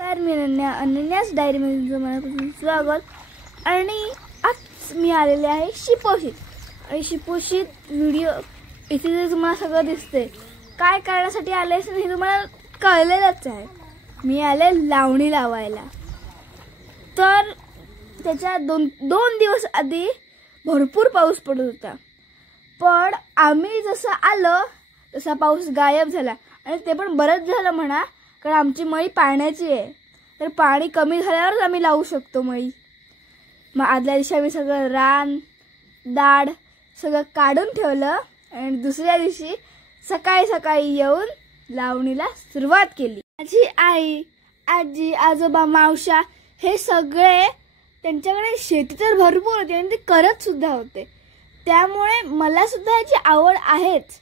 नमस्कार, मी अनन्यास डायरीमध्ये तुमचं मनापासून स्वागत। आणि आज मी आलेले आहे शिपोशीत। आणि शिपोशीत व्हिडिओ इथे जर तुम्हाला सगळं दिसते काय करण्यासाठी आले हे तुम्हाला कळलेलंच आहे। मी आले लावणी लावायला। तर त्याच्या दोन दिवस आधी भरपूर पाऊस पडत होता, पण आम्ही जसं आलो तसा पाऊस गायब झाला। आणि ते पण बरंच झालं म्हणा, कारण आमची मळी पाण्याची आहे, तर पाणी कमी झाल्यावरच आम्ही लावू शकतो मळी। मग आदल्या दिवशी आम्ही सगळं रान दाड सगळं काढून ठेवलं आणि दुसऱ्या दिवशी सकाळी सकाळी येऊन लावणीला सुरुवात केली। माझी आई, आजी, आजोबा, मावशा हे सगळे त्यांच्याकडे शेती तर भरपूर होती आणि ते करत सुद्धा होते, त्यामुळे मला सुद्धा याची आवड आहेच।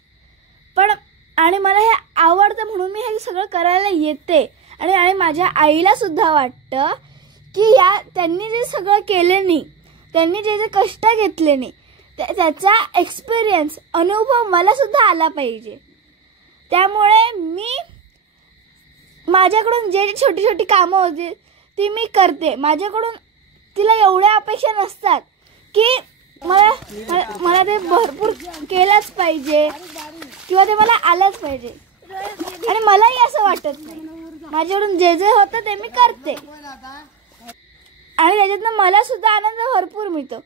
पण आणि मला हे आवडतं म्हणून मी हे सगळं करायला येते। आणि माझ्या आईला सुद्धा वाटतं की त्यांनी जे सगळं केले नाही, त्यांनी जे कष्ट घेतले नाही, त्याचा एक्सपिरियन्स अनुभव मला सुद्धा आला पाहिजे। त्यामुळे मी माझ्याकडून जे छोटी छोटी कामं होती ती मी करते। माझ्याकडून तिला एवढ्या अपेक्षा नसतात की मला ते भरपूर केलंच पाहिजे किंवा ते मला आलंच पाहिजे, आणि मलाही असं वाटत नाही। माझ्याकडून जे होतं ते मी करते आणि त्याच्यातनं मला सुद्धा आनंद भरपूर मिळतो।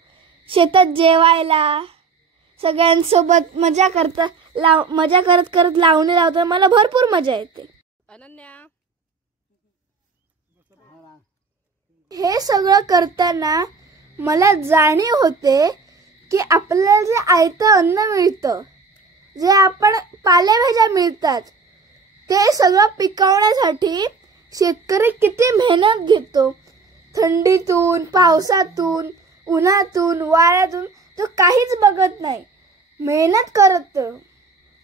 शेतात जेवायला सगळ्यांसोबत मजा करत करत लावणी लावताना मला भरपूर मजा येते। अनन्या, हे सगळं करताना मला जाणीव होते की आपल्याला जे आयतं अन्न मिळतं, जे आपण पालेभाज्या मिळतात, ते सगळं पिकवण्यासाठी शेतकरी किती मेहनत घेतो। थंडीतून, पावसातून, उन्हातून, वाऱ्यातून तो काहीच बघत नाही, मेहनत करतो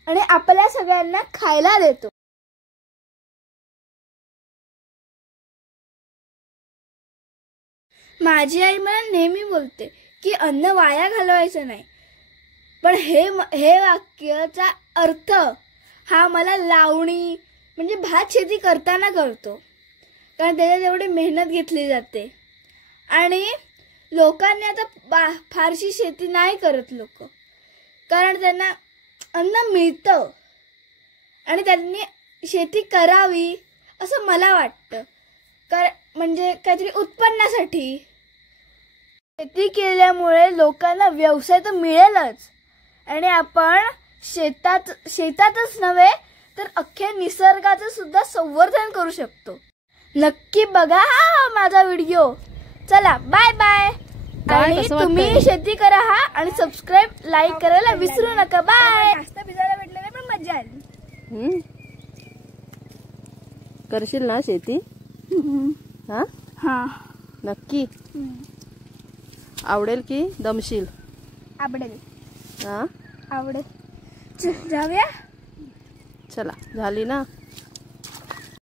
आणि आपल्या सगळ्यांना खायला देतो। माझी आई मला नेहमी बोलते की अन्न वाया घालवायचं नाही, पण हे वाक्याचा अर्थ हा मला लावणी म्हणजे भात शेती करताना करतो, कारण त्याच्यात एवढी मेहनत घेतली जाते। आणि लोकांनी आता फारशी शेती नाही करत लोक, कारण त्यांना अन्न मिळतं आणि त्यांनी शेती करावी असं मला वाटतं। म्हणजे काहीतरी उत्पन्नासाठी शेती केल्यामुळे लोकांना व्यवसाय तर मिळेलच, आणि आपण शेतातच नव्हे तर अख्ख्या निसर्गाचं सुद्धा संवर्धन करू शकतो। नक्की बघा हा माझा व्हिडिओ। चला बाय बाय, आणि तुम्ही शेती करा हा, आणि सबस्क्राईब लाईक करायला विसरू नका। बाय। नाश्ता भिजायला भेटलं नाही पण मजा आली। करशील ना शेती? हा हा नक्की। आवडेल की दमशील? आवडेल। हा आवडेल। जाऊया। चला, झाली ना?